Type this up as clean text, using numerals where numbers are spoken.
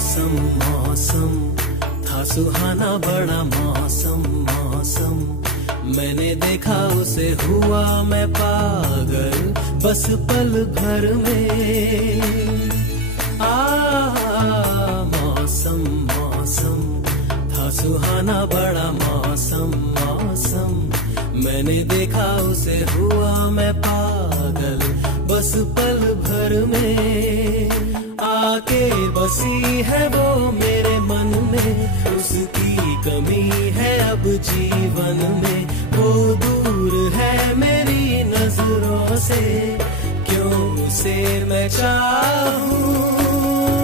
मौसम मौसम था सुहाना बड़ा मौसम मौसम, मैंने देखा उसे हुआ मैं पागल बस पल भर में। मौसम मौसम था सुहाना बड़ा मौसम मौसम, मैंने देखा उसे हुआ मैं पागल बस पल भर में। आके बसी है वो मेरे मन में, उसकी कमी है अब जीवन में। वो दूर है मेरी नजरों से, क्यों उसे मैं चाहूं।